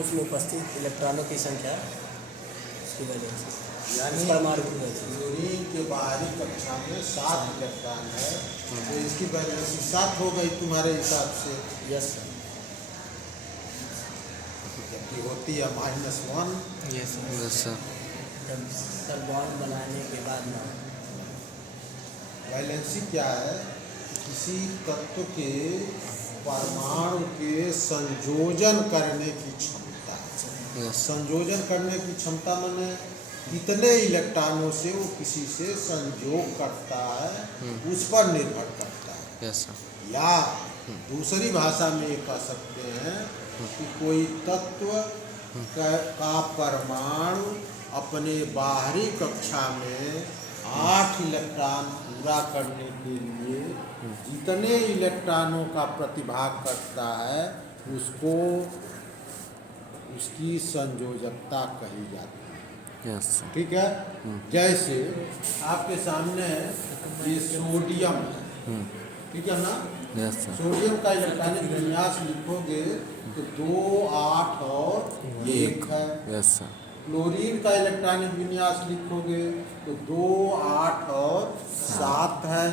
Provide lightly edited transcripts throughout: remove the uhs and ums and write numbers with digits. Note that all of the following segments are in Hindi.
कोश में उपस्थित इलेक्ट्रॉनों की संख्या इसकी वजह से यानी परमाणु की वजह से क्लोरीन के बाहरी कक्षा में 7 इलेक्ट्रॉन है, तो इसकी वैलेंसी 7 हो गई तुम्हारे हिसाब से। Yes sir. जबकि होती है -1। Yes sir. जब सर बॉन्ड बनाने के बाद ना वैलेंसी क्या है? किसी तत्व के परमाणु के संयोजन करने की क्षमता। संयोजन करने की क्षमता माने कितने इलेक्ट्रॉनों से वो किसी से संयोग करता है, उस पर निर्भर करता है। Yes sir. या दूसरी भाषा में ये कह सकते हैं कि कोई तत्व का परमाणु अपने बाहरी कक्षा में 8 इलेक्ट्रॉन पूरा करने के लिए जितने इलेक्ट्रॉनों का प्रतिभाग करता है उसको उसकी संयोजकता कही जाती है। Yes sir. ठीक है। जैसे आपके सामने ये सोडियम है, ठीक है ना? Yes sir. सोडियम का इलेक्ट्रॉनिक विन्यास लिखोगे तो 2, 8 और 1 है। Yes sir. क्लोरीन का इलेक्ट्रॉनिक विन्यास लिखोगे तो 2, 8 और 7 है।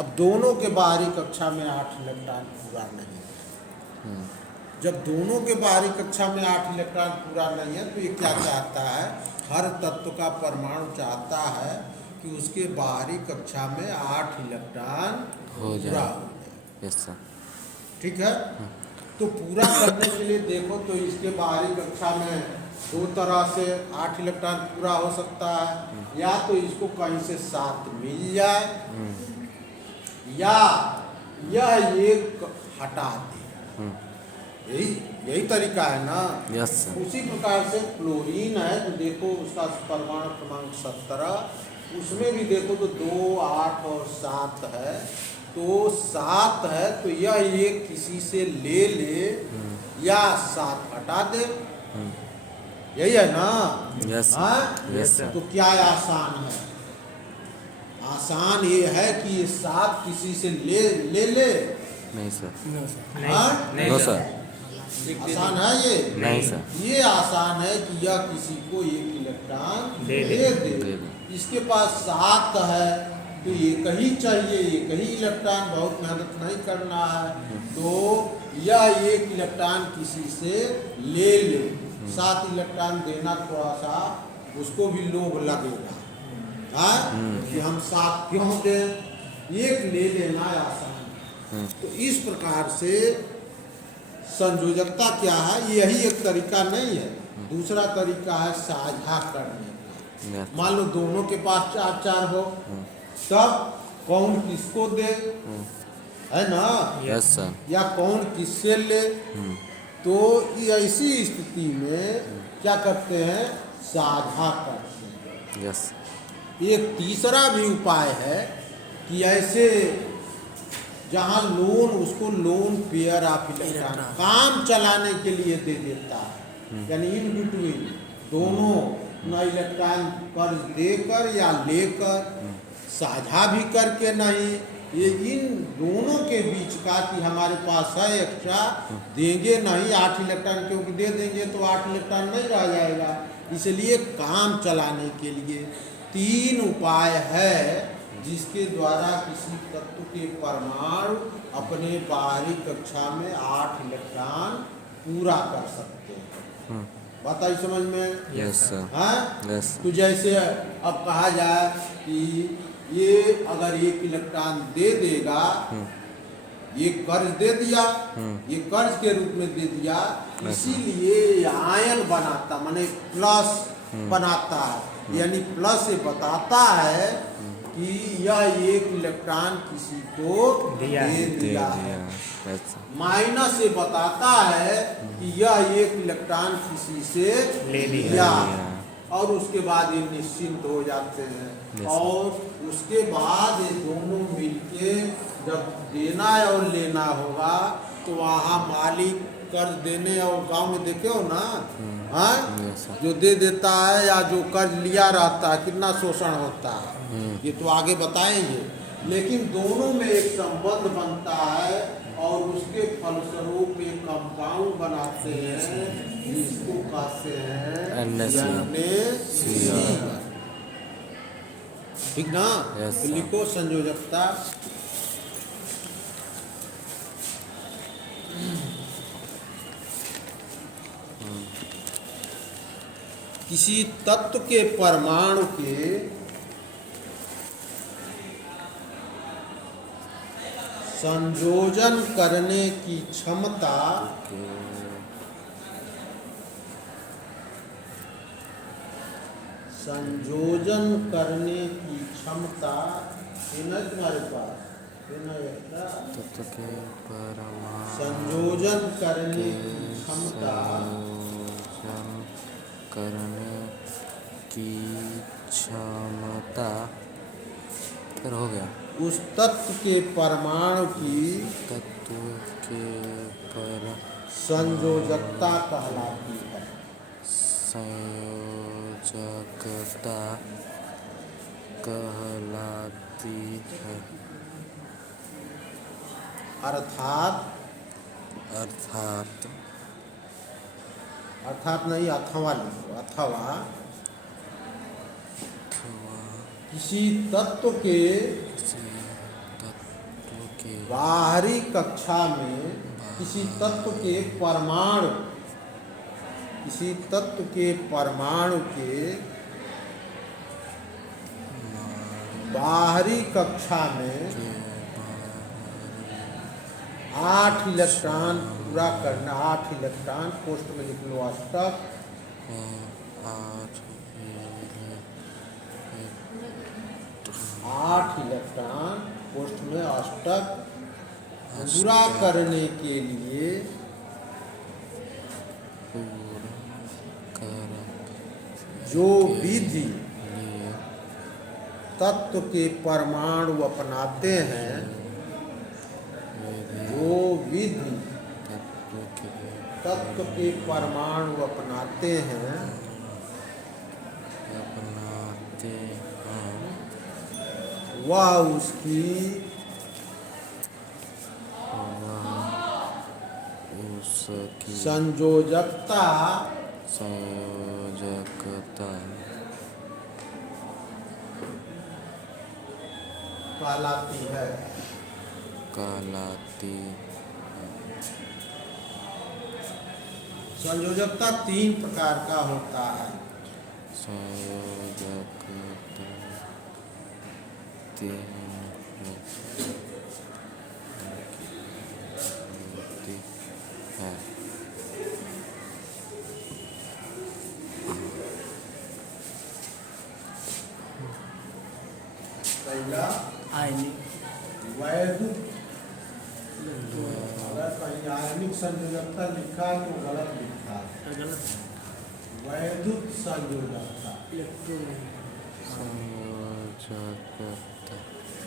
अब दोनों के बाहरी कक्षा में 8 इलेक्ट्रॉन पूरा नहीं है। जब दोनों के बाहरी कक्षा में 8 इलेक्ट्रॉन पूरा नहीं है तो ये क्या चाहता है? हर तत्व का परमाणु चाहता है कि उसके बाहरी कक्षा में 8 इलेक्ट्रॉन हो पूरा जाए। हो जाए। Yes sir. ठीक है। तो पूरा करने के लिए देखो तो इसके बाहरी कक्षा में 2 तरह से 8 इलेक्ट्रॉन पूरा हो सकता है। या तो इसको कहीं से 7 मिल जाए या यह एक हटा दे। यही तरीका है ना। Yes sir. उसी प्रकार से क्लोरीन है तो देखो उसका परमाणु क्रमांक 17, उसमें भी देखो तो 2, 8 और 7 है। तो 7 है तो यह एक किसी से ले ले या 7 हटा दे। यही है ना। यस हाँ? Yes sir. तो क्या आसान है? आसान ये है कि ये 7 किसी से ले ले। नहीं सर। हाँ? No sir. आसान है ये? नहीं सर। ये आसान है कि यह किसी को 1 इलेक्ट्रॉन दे दे। इसके पास 7 है तो एक ही चाहिए, एक ही इलेक्ट्रॉन, बहुत मेहनत नहीं करना है। तो यह 1 इलेक्ट्रॉन किसी से ले ले। 7 इलेक्ट्रॉन देना थोड़ा सा उसको भी लोभ लगेगा। हाँ? कि हम 7 क्यों दें? 1 ले लेना आसान। तो इस प्रकार से संयोजकता क्या है? यही एक तरीका नहीं है। दूसरा तरीका है साझा करने का। मान लो दोनों के पास 4-4 हो, तब कौन किसको दे, है ना? Yes sir. या कौन किससे ले। तो ऐसी स्थिति में क्या करते हैं? साझा करते हैं। यस। एक तीसरा भी उपाय है कि ऐसे जहाँ लोन उसको लोन पेयर ऑफ इलेक्ट्रॉन काम चलाने के लिए दे देता है। यानी इन बिटवीन दोनों न इलेक्ट्रॉन कर्ज देकर या लेकर, साझा भी करके नहीं, ये इन दोनों के बीच का कि हमारे पास है एक्स्ट्रा, देंगे नहीं 8 इलेक्ट्रॉन, क्योंकि दे देंगे तो 8 इलेक्ट्रॉन नहीं रह जाएगा। इसलिए काम चलाने के लिए 3 उपाय है जिसके द्वारा किसी तत्व के परमाणु अपने बाहरी कक्षा में 8 इलेक्ट्रॉन पूरा कर सकते हैं। बात आई समझ में? Yes sir. हाँ? यस। तो जैसे अब कहा जाए कि ये अगर 1 इलेक्ट्रॉन दे देगा, ये कर्ज दे दिया, ये कर्ज के रूप में दे दिया, इसीलिए आयन बनाता, माने प्लस बनाता है। यानी प्लस से बताता है कि यह 1 इलेक्ट्रॉन किसी को दे दिया है। माइनस से बताता है कि यह 1 इलेक्ट्रॉन किसी से ले लिया, और उसके बाद ये निश्चिंत हो जाते हैं। और उसके बाद ये दोनों मिलके जब देना और लेना होगा तो वहाँ मालिक कर्ज देने, और गांव में देखे हो ना, हाँ, जो दे देता है या जो कर्ज लिया रहता है कितना शोषण होता है, ये तो आगे बताएंगे। लेकिन दोनों में एक संबंध बनता है और उसके फलस्वरूप एक कंपाउंड बनाते हैं जिसको कहते हैं NaCl। NaCl। ठीक ना? Yes, तो sir। लिखो संयोजकता किसी तत्व के परमाणु के संयोजन करने की क्षमता संयोजन करने की क्षमता है ना तुम्हारे पास? है ना बेटा? तत्व के परमाणु संयोजन करने के की क्षमता संयोजन करने की क्षमता। फिर हो गया। उस तत्व के परमाणु की तत्व के पर संयोजकता कहलाती है। संयोजकता कहलाती है। अर्थात अर्थात अर्थात नहीं, अथवा लिखो, अथवा किसी तत्व के किसी तत्व के बाहरी कक्षा में किसी तत्व के परमाणु किसी तत्व के परमाणु के बाहरी कक्षा में 8 इलेक्ट्रॉन पूरा करना। 8 इलेक्ट्रॉन पोस्ट में लिख लो अष्टक। 8 इलेक्ट्रॉन पोस्ट में अष्टक पूरा करने के लिए जो विधि तत्व के परमाणु अपनाते हैं, जो विधि तत्व के परमाणु अपनाते हैं, वह उसकी संयोजकता कहलाती है। संयोजकता 3 प्रकार का होता है। पहला वैद्युत, अगर कहीं आयनिक संयोजकता लिखा तो गलत लिखा। वैद्युत संयोजकता।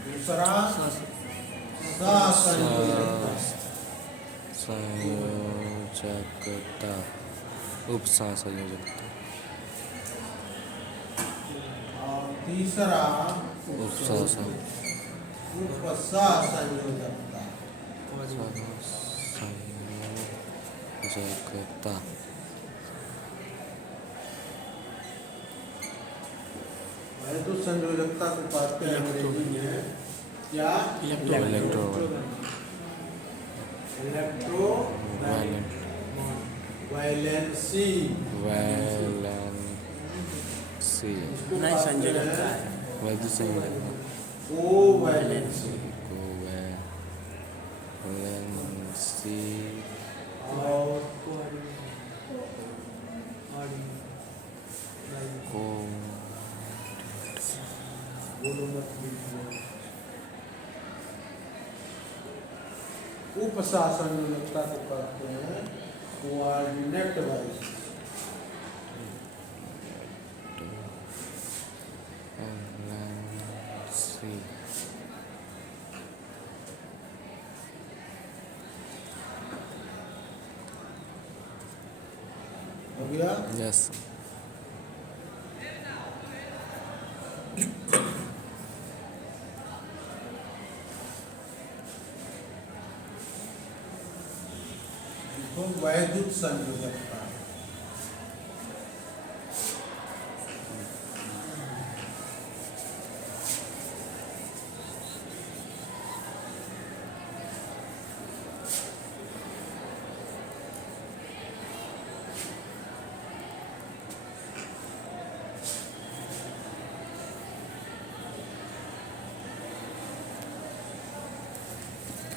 दूसरा सहसंयोजकता। संयोजकता उपसंयोजकता। और तीसरा उपसंयोजकता। वैद्युत संयोजकता को कहते हैं अंग्रेजी में क्या? इलेक्ट्रोवैलेंसी। नहीं संयोजकता है। वैद्युत संयोजकता। कोवैलेंसी और उपसंयोजकता को कहते हैं कोऑर्डिनेट वाइज। हो गया? यस। वैद्युत संयोजकता।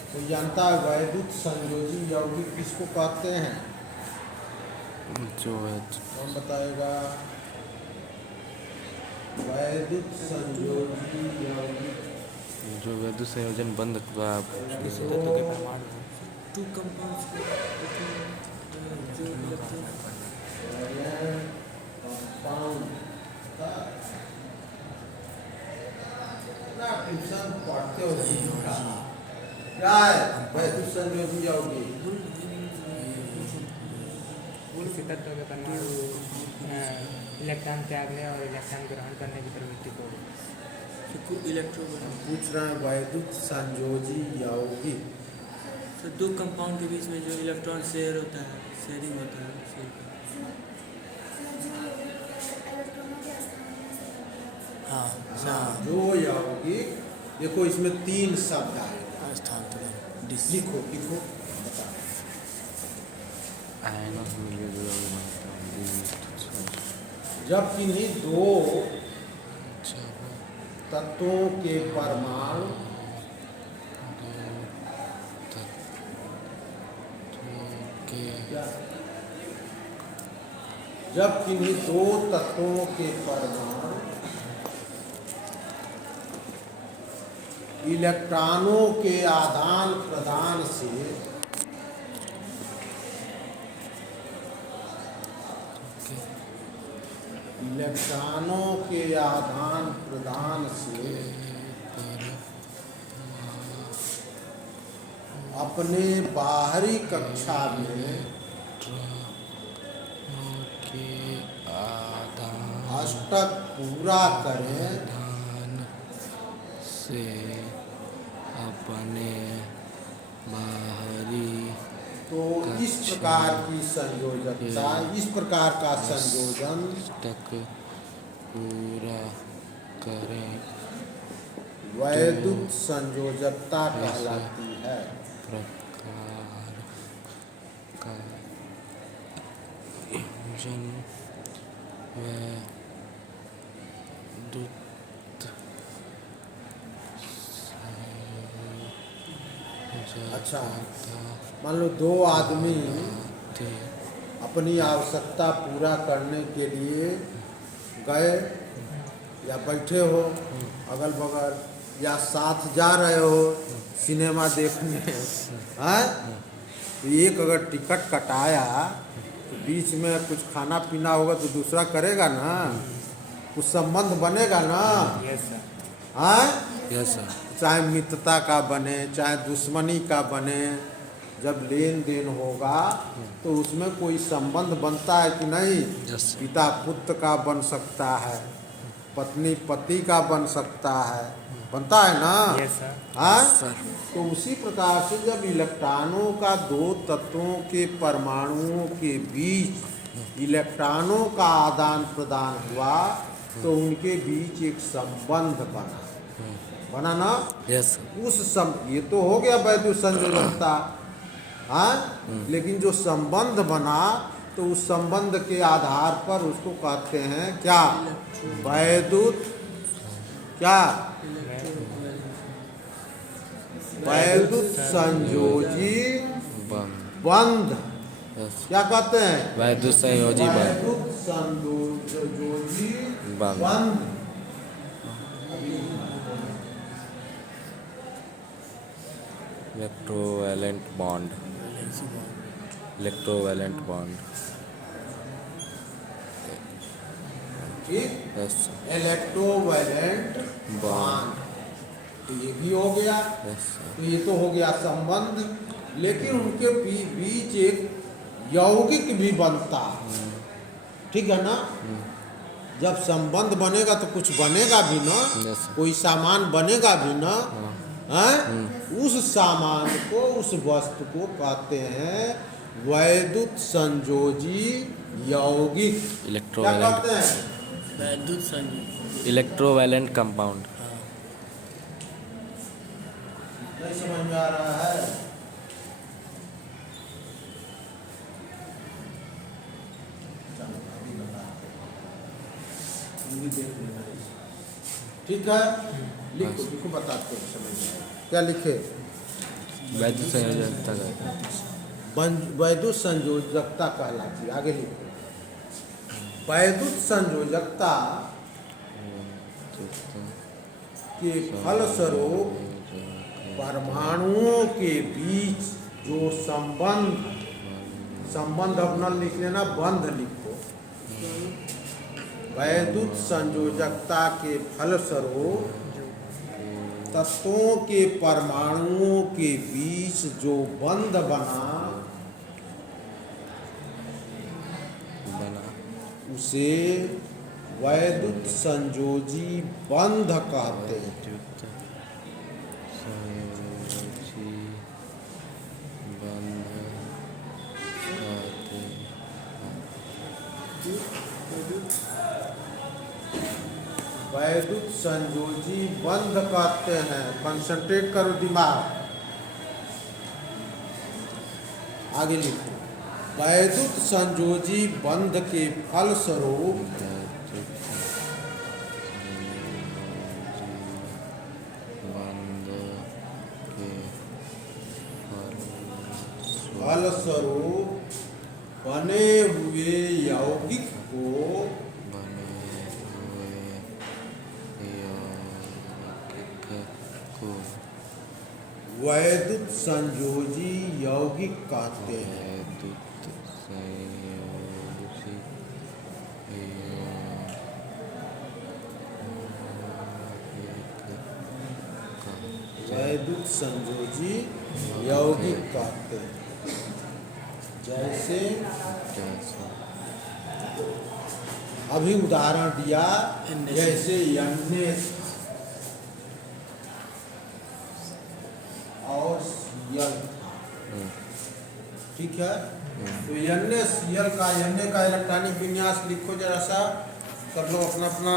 तो जानता है वैद्युत संयोजी यौगिक किसको कहते हैं? जो है कौन बताएगा? वैद्युत संयोजी यौगिक जो वैद्युत संयोजन बंद हुआ किसी तत्व के परमाणु हैं। टू कंपाउंड्स को जो इलेक्ट्रॉन कंपाउंड ना ट्यूशन पढ़ते हो क्या है वैद्युत संयोजी यौगिक? किसी तत्व के परमाणु इलेक्ट्रॉन त्यागने और इलेक्ट्रॉन ग्रहण करने की प्रवृत्ति को इलेक्ट्रॉन पूछ रहे हैं वैद्युत संयोजी यौगिक। तो दो कंपाउंड के बीच में जो इलेक्ट्रॉन शेयर होता है, शेयरिंग होता है, हाँ जो यौगिक देखो इसमें 3 शब्द आए। स्थानांतरण लिखो लिखो बता। जब किन्हीं 2 तत्वों के परमाणु जब किन्हीं 2 तत्वों के परमाणु इलेक्ट्रॉनों के आदान प्रदान से अपने बाहरी कक्षा में अष्टक पूरा करें से अपने बाहरी तो इस प्रकार की संयोजकता, इस प्रकार का संयोजन तक पूरा करें वैद्युत संयोजकता कहलाती है। प्रकार का इंजन अच्छा, मान लो 2 आदमी अपनी आवश्यकता पूरा करने के लिए गए या बैठे हो अगल बगल या साथ जा रहे हो सिनेमा देखने हैं, तो एक अगर टिकट कटाया तो बीच में कुछ खाना पीना होगा तो दूसरा करेगा ना, कुछ संबंध बनेगा ना। हाँ यस सर, चाहे मित्रता का बने चाहे दुश्मनी का बने, जब लेन देन होगा तो उसमें कोई संबंध बनता है कि नहीं? यस। पिता पुत्र का बन सकता है, पत्नी पति का बन सकता है, बनता है ना? हाँ सर। तो उसी प्रकार से जब इलेक्ट्रॉनों का 2 तत्वों के परमाणुओं के बीच इलेक्ट्रॉनों का आदान प्रदान हुआ तो उनके बीच एक संबंध बना ना। यस ये तो हो गया वैद्युत संयोजकता। हाँ, लेकिन जो संबंध बना तो उस संबंध के आधार पर उसको कहते हैं क्या? वैद्युत क्या? वैद्युत संयोजी बंध। क्या कहते हैं? वैद्युत संयोजी बंध। वैद्युत संयोजी बंध। Electrovalent bond, electrovalent bond. ठीक, यस इलेक्ट्रोवैलेंट बॉन्ड, तो ये भी हो गया। यस तो ये तो हो गया संबंध, लेकिन उनके बीच एक यौगिक भी बनता है। ठीक है ना? जब संबंध बनेगा तो कुछ बनेगा भी ना, कोई सामान बनेगा भी ना। हैं? उस सामान को, उस वस्तु को कहते हैं वैद्युत संयोजी यौगिक क्या इलेक्ट्रोवैलेंट कहते हैं? वैद्युत संयोजी। Electrovalent compound. हाँ। नहीं समझ में आ रहा है? चलो अभी बताते हैं। हिंदी देख लेना इसको। ठीक है, लिखो लिखो, बताते हैं, समझ में आएगा। क्या लिखे? वैद्युत संयोजकता का वैद्युत संयोजकता कहलाती है। आगे लिखो। वैद्युत संयोजकता के फलस्वरूप परमाणुओं के बीच जो संबंध अपना लिख लेना, बंध लिखो। वैद्युत संयोजकता के फलस्वरूप तत्वों के परमाणुओं के बीच जो बंध बना उसे वैद्युत संयोजी बंध कहते हैं। वैद्युत संयोजी बंध कहते हैं। वैद्युत संयोजी बंध कहते हैं। कंसंट्रेट करो दिमाग। आगे लिखो। वैद्युत संयोजी बंध के फलस्वरूप फलस्वरूप बने हुए यौगिक को वैद्युत संयोजी यौगिक कहते हैं। वैद्युत संयोजी यौगिक कहते हैं। जैसे अभी उदाहरण दिया, जैसे अन्य और सीएल था, ठीक है। तो अन्य सीएल का, अन्य का इलेक्ट्रॉनिक विन्यास लिखो जरा सा, सब लोग अपना अपना।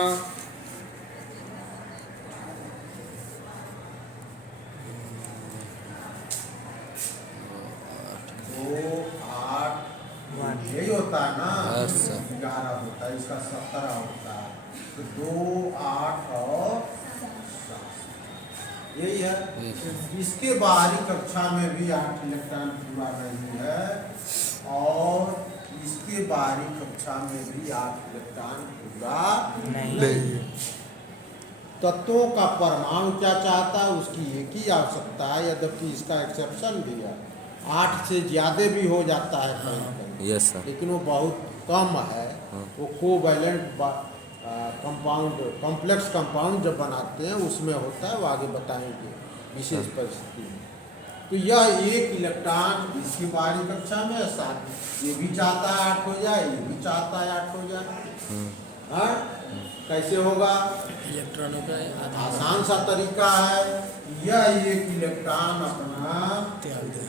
यही होता है ना, 11 होता है, इसका 17 होता है, तो 2, 8 और 7 यही है। इसके बाहरी कक्षा में भी 8 इलेक्ट्रॉन पूरा नहीं है, और इसके बाहरी कक्षा में भी 8 इलेक्ट्रॉन पूरा नहीं। तत्वों का परमाणु क्या चाहता है, उसकी एक ही आवश्यकता है, यद्यपि इसका एक्सेप्शन भी है। 8 से ज़्यादा भी हो जाता है कहीं, यस सर, लेकिन वो बहुत कम है। वो कोवैलेंट कंपाउंड, कॉम्प्लेक्स कंपाउंड जब बनाते हैं उसमें होता है, वो आगे बताएंगे विशेष परिस्थिति में। तो यह एक इलेक्ट्रॉन इसकी बाहरी कक्षा में साथ, ये भी चाहता है 8 हो जाए, ये भी चाहता है 8 हो जाए। हाँ, कैसे होगा? इलेक्ट्रॉनों का आसान सा तरीका है। यह एक इलेक्ट्रॉन अपना त्याग दे,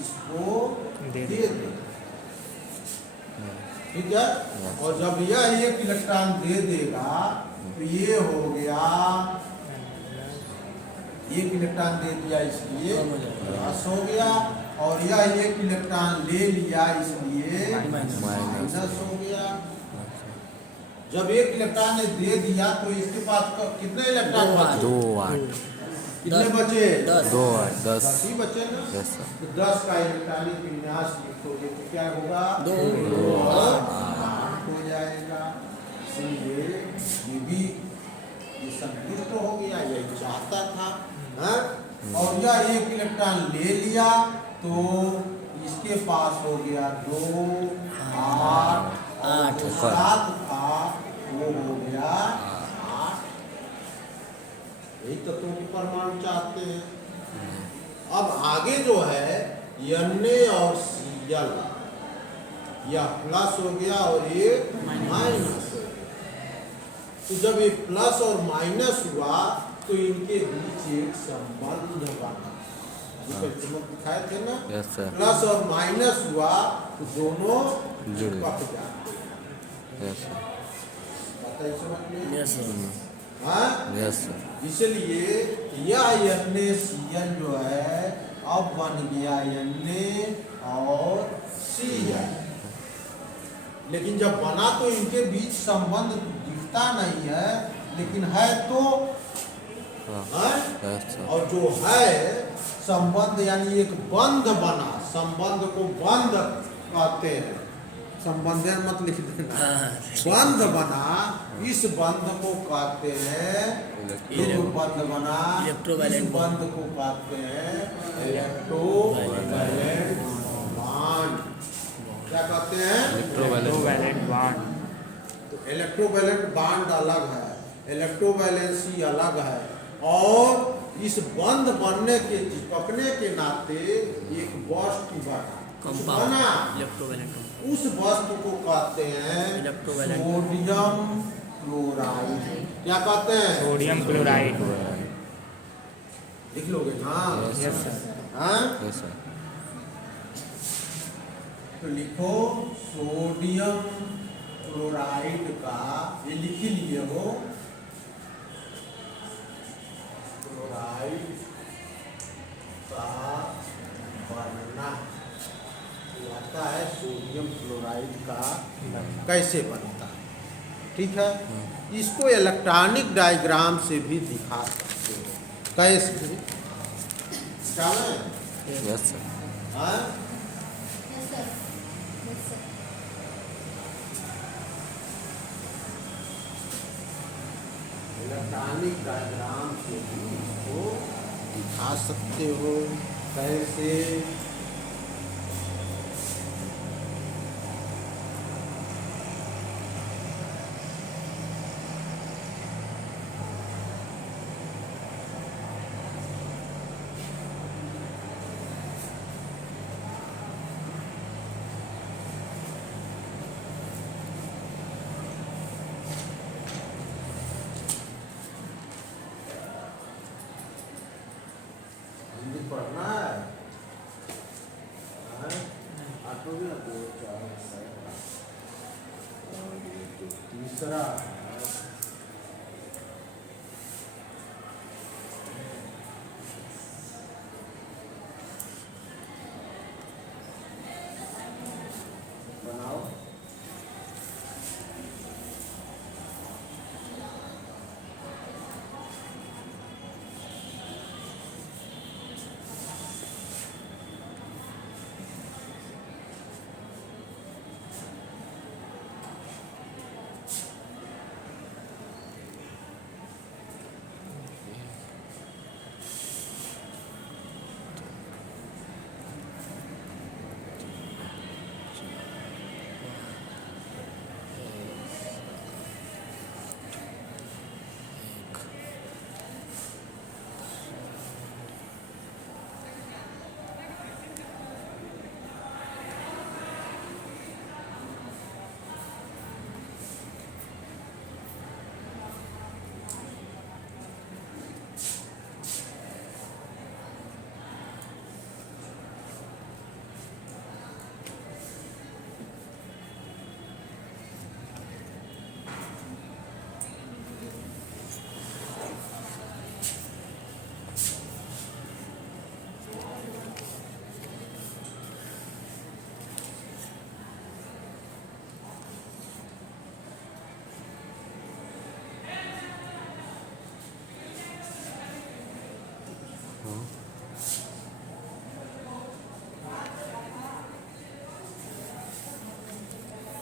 इसको दे दे, ठीक है। और जब यह एक इलेक्ट्रॉन दे देगा तो ये हो गया, एक इलेक्ट्रॉन दे दिया इसलिए प्लस हो गया, और यह एक इलेक्ट्रॉन ले लिया इसलिए माइनस हो गया। जब एक इलेक्ट्रॉन ने दे दिया तो इसके पास कितने इलेक्ट्रॉन बचे? 2, 8, कितने बचे? 2, 8, 10 10 ही बचे ना। Yes sir. तो 10 का इलेक्ट्रॉनिक विन्यास लिखोगे तो क्या होगा? 2 और 8 हो जाएगा। इसलिए ये भी ये संतुष्ट हो गया, यही चाहता था। हाँ? और यह एक इलेक्ट्रॉन ले लिया तो इसके पास हो गया 2, 8, 7 था वो हो गया 8। यही तत्वों की परमाणु चाहते हैं। अब आगे जो है Na और Cl, यह प्लस हो गया और ये माइनस हो गया। तो जब ये प्लस और माइनस हुआ तो इनके बीच एक संबंध बना, ऊपर चुंबक दिखाए थे ना, यस सर। प्लस और माइनस हुआ तो दोनों जुड़ गए। कट जाते। Yes sir. बात है समझ में? Yes sir. हाँ? Yes sir. इसलिए यह NaCN जो है अब बन गया Na और Cn। लेकिन जब बना तो इनके बीच संबंध दिखता नहीं है, लेकिन है तो हाँ है? Yes sir. और जो है संबंध यानी एक बंध बना, संबंध को बंध कहते हैं, संबंध मत लिख देना, बंध बना, इस बंध को कहते हैं, ये जो बंध बना इस इलेक्ट्रोवैलेंट बंध को कहते हैं इलेक्ट्रोवैलेंट बॉन्ड। क्या कहते हैं? Electrovalent bond. तो इलेक्ट्रोवैलेंट बॉन्ड अलग है, इलेक्ट्रोवैलेंसी अलग है, और इस बंध बनने के चिपकने के नाते एक वस्तु बना, बना, इलेक्ट्रोवैलेंट उस वस्तु को कहते हैं इलेक्ट्रोवैलेंट। Sodium chloride. क्या कहते हैं? Sodium chloride. लिख लोगे ना? Yes sir. हाँ? Yes sir. तो लिखो सोडियम क्लोराइड का, ये लिख ही लिए हो, क्लोराइड का बनना आता है, सोडियम क्लोराइड का कैसे बनता है, ठीक है? इसको इलेक्ट्रॉनिक डायग्राम से भी दिखा सकते हो, कैसे? क्या है? Yes sir. हाँ? इलेक्ट्रॉनिक डायग्राम से भी इसको दिखा सकते हो, कैसे? हिंदी पढ़ना है? हाँ? आठों में 2 4 6 और ये जो तीसरा है, बनाओ।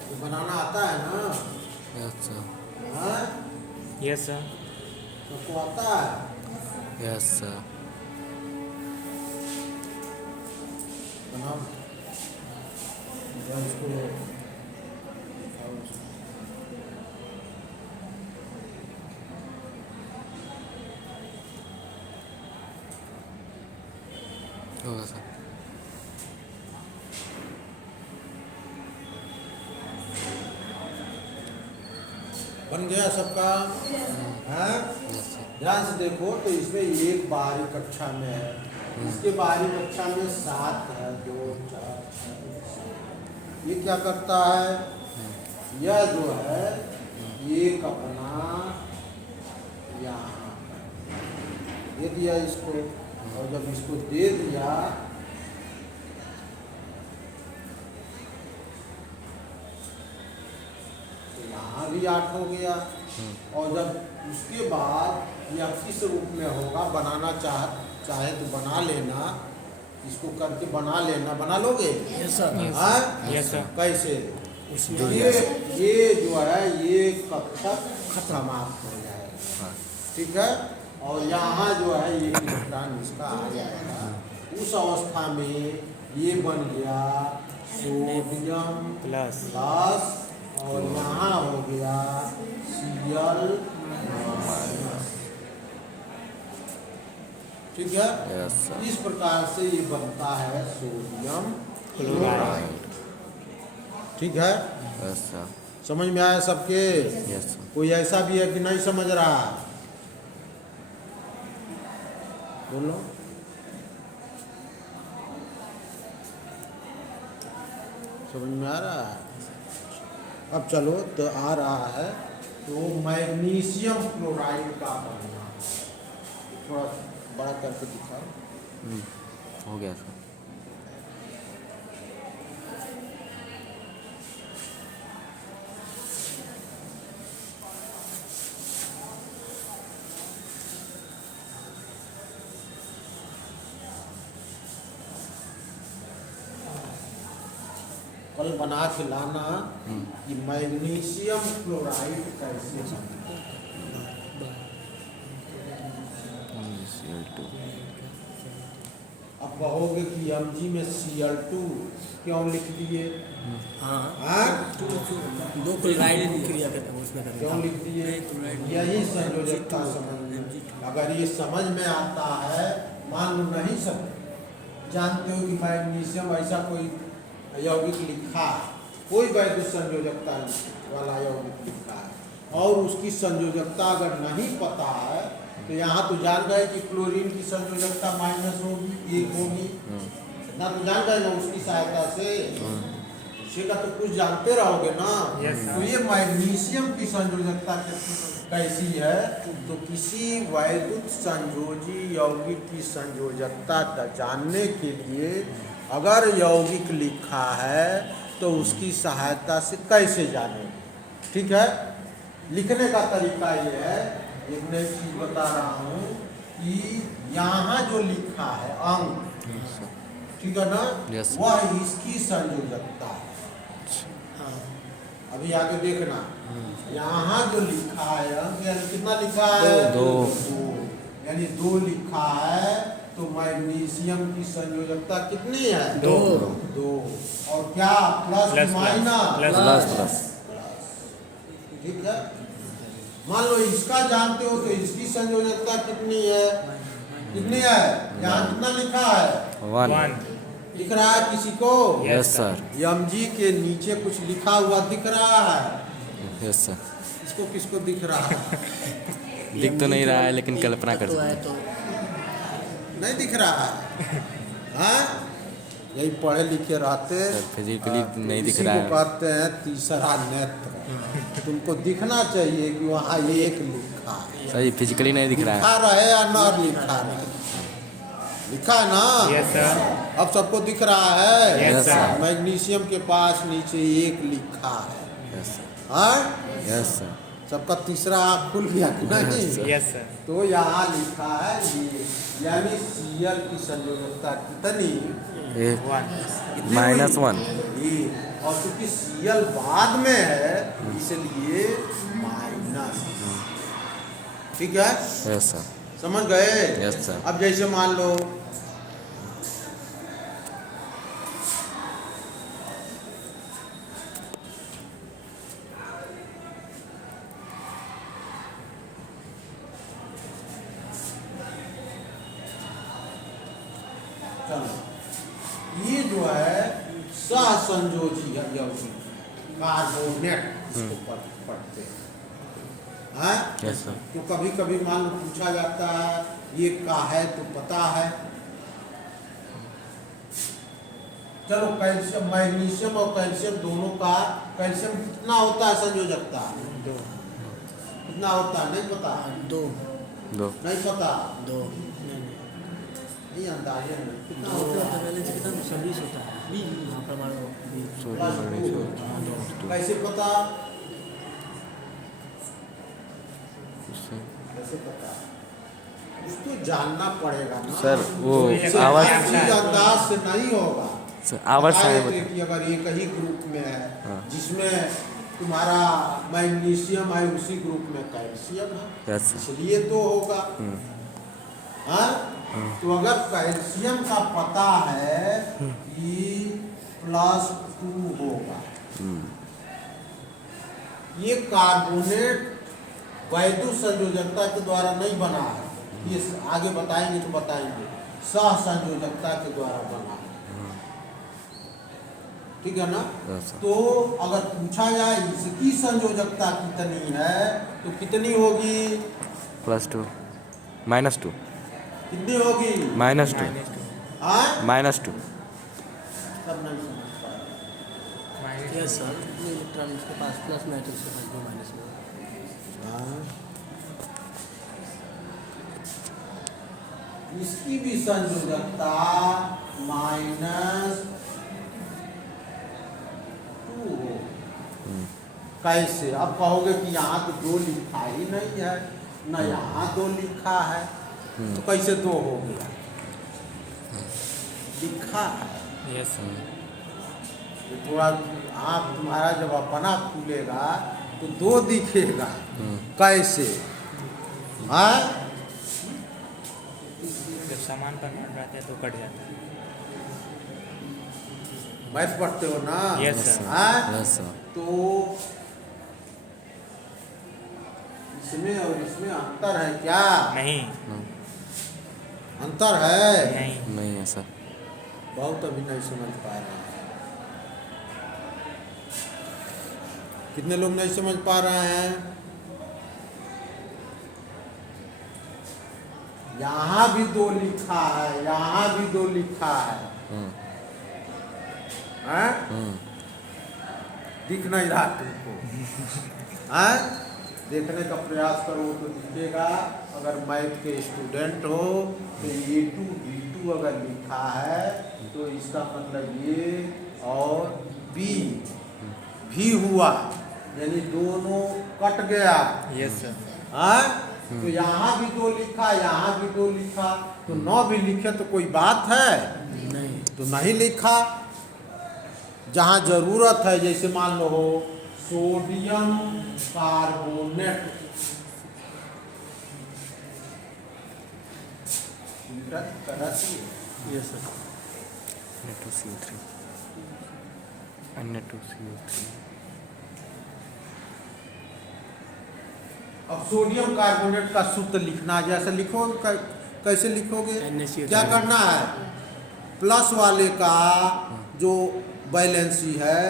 तो बनाना आता है ना? Yes sir. हाँ? Yes sir. सबको आता है? Yes sir. बनाओ। या इसको होगा सर। बन गया सबका? हाँ? Yes sir. ध्यान से देखो तो इसमें एक बाहरी कक्षा में है, इसके बाहरी कक्षा में 7 है, 2 4 6। ये क्या करता है, यह जो है एक अपना यहाँ दे दिया इसको, और जब इसको दे दिया तो यहाँ भी 8 हो गया। और जब उसके बाद यह किस रूप में होगा, बनाना चाहे तो बना लेना, इसको करके बना लेना, बना लोगे? Yes sir. हाँ? Yes sir. कैसे? जुड़ ये जो है ये कक्षा समाप्त हो जाएगा, हाँ। ठीक है। और यहाँ जो है ये इलेक्ट्रॉन इसका आ जाएगा, उस अवस्था में ये बन गया सोडियम प्लस प्लस, और यहाँ हो गया Cl माइनस, ठीक है। Yes sir. इस प्रकार से ये बनता है सोडियम क्लोराइड, ठीक है। Yes sir. समझ में आया सबके? Yes sir. कोई ऐसा भी है कि नहीं समझ रहा? बोलो। समझ में आ रहा है? अब चलो तो आ रहा है, तो मैग्नीशियम क्लोराइड का बनना, थोड़ा बड़ा करके दिखाओ। हो गया सर। कल बना के लाना कि मैग्नीशियम क्लोराइड कैसे बनता है। Cl2। अब कहोगे कि Mg में Cl2 क्यों लिख दिए? हाँ, हाँ? 2 क्लोराइड क्रिया करते हैं उसमें करते क्यों लिख दिए? यही संयोजकता समझ में, अगर ये समझ में आता है, मान लो नहीं सब जानते हो कि मैग्नीशियम ऐसा कोई यौगिक लिखा है, कोई वैद्य संयोजकता वाला यौगिक लिखा है, और उसकी संयोजकता अगर नहीं पता है तो यहाँ तो जान गए कि क्लोरीन की संयोजकता माइनस होगी, 1 होगी ना, तो जान गए ना उसकी सहायता से, उसी का तो कुछ जानते रहोगे ना। तो ये मैग्नीशियम की संयोजकता कैसी है, तो किसी वैद्युत संयोजी यौगिक की संयोजकता का जानने के लिए अगर यौगिक लिखा है तो उसकी सहायता से कैसे जाने, ठीक है। लिखने का तरीका ये है, एक नई चीज बता रहा हूँ कि यहाँ जो लिखा है अंक, ठीक है ना, Yes. वह इसकी संयोजकता है। हाँ, अभी आगे देखना, यहाँ जो लिखा है अंक, यानी कितना लिखा है? 2। यानी 2 लिखा है, तो मैग्नीशियम की संयोजकता कितनी है? 2। और क्या प्लस माइनस? Plus plus. ठीक है। मान लो इसका जानते हो तो इसकी संयोजकता कितनी है? कितनी है? यहाँ कितना लिखा है? 1। दिख रहा है किसी को? Yes sir. Mg के नीचे कुछ लिखा हुआ दिख रहा है? Yes sir. इसको किसको दिख रहा है? दिख तो नहीं रहा है, लेकिन कल्पना कर सकते हैं। तो नहीं दिख रहा है? हाँ? यही पढ़े लिखे रहते, सर, फिजिकली नहीं दिख इसी रहा को है। कहते हैं तीसरा नेत्र। तुमको दिखना चाहिए कि वहाँ एक लिखा है। सर, ये फिजिकली नहीं दिख रहा लिखा रहे या न लिखा रहे, लिखा है ना? Yes sir. अब सबको दिख रहा है? Yes sir. मैग्नीशियम के पास नीचे एक लिखा है। Yes sir. हाँ? Yes sir. सबका तीसरा आँख खुल गया कि नहीं? Yes sir. तो यहाँ लिखा है ये, यानी Cl की संयोजकता कितनी? -1। ये, और क्योंकि Cl बाद में है इसलिए माइनस, ठीक है। Yes sir. समझ गए? Yes sir. अब जैसे मान लो ये जो है सहसंयोजी यौगिक कार्बोनेट इसको पढ़ते हैं। हाँ? Yes sir. तो कभी कभी मान लो पूछा जाता है ये का है तो पता है, चलो कैल्शियम, मैग्नीशियम और कैल्शियम दोनों का, कैल्शियम कितना होता है संयोजकता? 2 कितना होता है नहीं पता? 2 नहीं पता, 2 नहीं अंदाजा नहीं कितना होता होता है है। पहले से कितना 26 होता है हाँ परमाणु सोडियम कैसे पता? कैसे पता? उसको जानना पड़ेगा ना सर वो सिर्फ आवाज हर चीज अंदाज से नहीं होगा। सर आवाज बताए से थे कि अगर एक ही ग्रुप में है हाँ। जिसमें तुम्हारा मैग्नीशियम है उसी ग्रुप में कैल्शियम है, यस सर इसलिए तो होगा। हाँ? तो अगर कैल्शियम का पता है कि +2 होगा, ये कार्बोनेट वैद्युत संयोजकता के द्वारा नहीं बना है, ये आगे बताएंगे तो बताएंगे, सह संयोजकता के द्वारा बना है। ठीक है ना? यस सर तो अगर पूछा जाए इसकी संयोजकता कितनी है तो कितनी होगी? +2 -2 कितनी होगी? -2 हाँ? -2 सब नहीं समझ पाए। यस सर कितने इलेक्ट्रॉन इसके पास प्लस में है तो उसके पास 2 माइनस में हाँ। इसकी भी संयोजकता -2 हो। कैसे? अब कहोगे कि यहाँ तो 2 लिखा ही नहीं है, न यहाँ 2 लिखा है, तो कैसे 2 हो गया? लिखा है। यस ये थोड़ा आँख तुम्हारा जब अपना खुलेगा तो 2 दिखेगा। कैसे? हाँ? जब सामान पर नोट रहता है तो कट जाता है। मैथ पढ़ते हो ना? Yes, sir. हाँ? यस सर तो इसमें और इसमें अंतर है क्या? नहीं अंतर है? नहीं नहीं है सर बहुत अभी नहीं समझ पा रहे हैं। कितने लोग नहीं समझ पा रहे हैं? यहाँ भी 2 लिखा है, यहाँ भी 2 लिखा है। हैं? दिख नहीं रहा तुमको? हैं? देखने का प्रयास करो तो दिखेगा। अगर मैथ के स्टूडेंट हो तो A2 B2 अगर लिखा है तो इसका मतलब ये और B भी हुआ, यानी दोनों कट गया। यस सर हाँ? तो यहाँ भी 2 लिखा, यहाँ भी 2 लिखा, तो 9 भी लिखे तो कोई बात है? नहीं तो नहीं लिखा। जहाँ जरूरत है, जैसे मान लो हो sodium carbonate, yes sir Na2CO3 Na2CO3 अब सोडियम कार्बोनेट का सूत्र लिखना, जैसे लिखो कैसे लिखोगे? NaCO3 क्या करना है? प्लस वाले का जो बैलेंसी है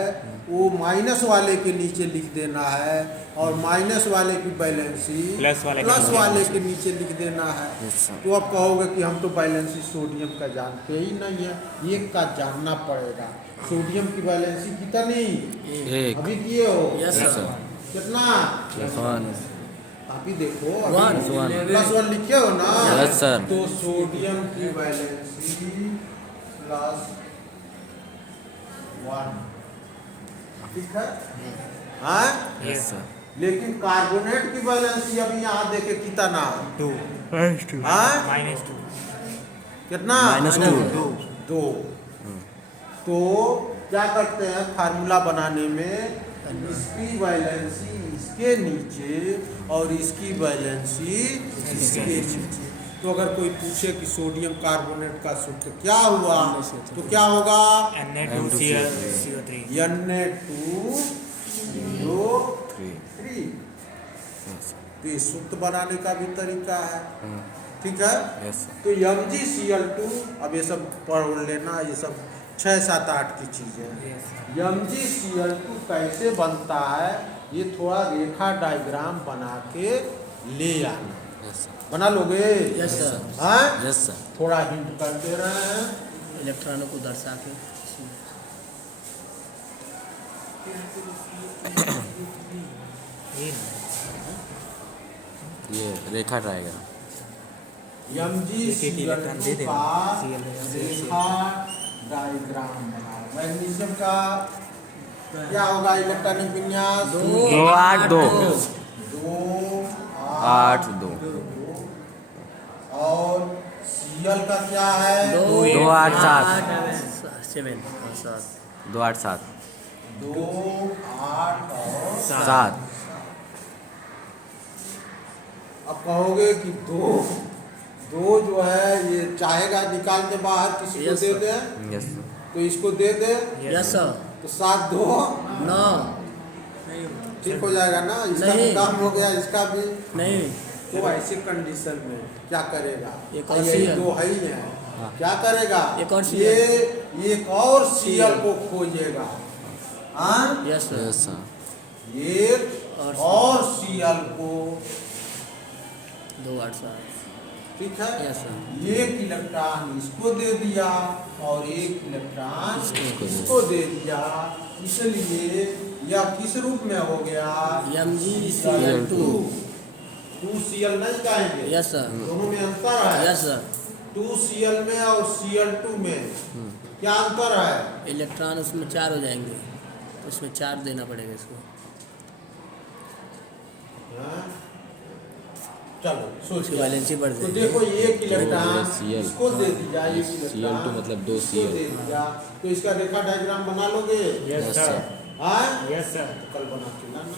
वो माइनस वाले के नीचे लिख देना है, और माइनस वाले की बैलेंसी प्लस वाले के नीचे लिख देना है। यस सर तो अब कहोगे कि हम तो बैलेंसी सोडियम का जानते ही नहीं है, एक का जानना पड़ेगा। सोडियम की बैलेंसी कितनी? एक अभी किए हो? यस यस सर सर कितना? +1 कापी देखो, One. +1 लिखे हो ना? यस सर तो सोडियम की बैलेंसी +1, ठीक है? हाँ? यस सर लेकिन कार्बोनेट की बैलेंसी अभी यहाँ देखे कितना? 2 हाँ? -2 कितना? -2 2। तो क्या करते हैं फार्मूला बनाने में, इसकी बैलेंसी इसके नीचे और इसकी बैलेंसी इसके नीचे। तो अगर कोई पूछे कि सोडियम कार्बोनेट का सूत्र क्या हुआ तो क्या होगा? Na2CO3 Na2CO3। तो ये सूत्र बनाने का भी तरीका है, ठीक है? यस सर तो MgCl2, अब ये सब पढ़ लेना, ये सब 6, 7, 8 की चीजें। MgCl2 कैसे बनता है ये थोड़ा रेखा डायग्राम बना के ले आना। यस सर बना लोगे? यस सर हाँ? यस सर थोड़ा हिंट कर दे रहे हैं। इलेक्ट्रॉनों को दर्शा के ये ये रेखा डायग्राम। mg एक इलेक्ट्रॉन दे देना, का Cl में से रेखा डायग्राम बना। मैग्नीशियम का क्या होगा इलेक्ट्रॉनिक विन्यास? 2 8 2 2 8 2 और Cl का क्या है? 2 8 7 7 2 8 7 2 8 और 7। अब कहोगे कि दो जो है ये चाहेगा निकाल दे बाहर, किसी को Yes, दे sir. दे यस तो इसको दे दे यस सर तो 7 2 9 ठीक हो जाएगा ना। इसका भी नहीं। काम हो गया, इसका भी। नहीं तो ऐसे कंडीशन में क्या करेगा? एक और यही Cl। दो है ही है, क्या करेगा? एक और Cl। ये एक और Cl को खोजेगा। हाँ, यस सर यस सर। एक और और Cl को, 2 8 7 ठीक है। यस सर एक इलेक्ट्रॉन इसको दे दिया और एक इलेक्ट्रॉन इसको इसको दे दिया, इसलिए यह किस रूप में हो गया? MgCl2 2Cl नहीं कहेंगे, यस सर दोनों में अंतर है। यस सर 2Cl में और Cl2 में क्या अंतर है? इलेक्ट्रॉन उसमें 4 हो जाएंगे, उसमें 4 देना पड़ेगा इसको। हाँ? चलो सोच उसकी वैलेंसी बढ़ तो जाएगी। देखो एक इलेक्ट्रॉन Cl इसको दे दिया, एक Cl2 इलेक्ट्रॉन मतलब 2 इसको Cl। दे दिया, तो इसका रेखा डायग्राम बना लोगे? Yes yes sir sir. हाँ, यस सर कल बना के लाना।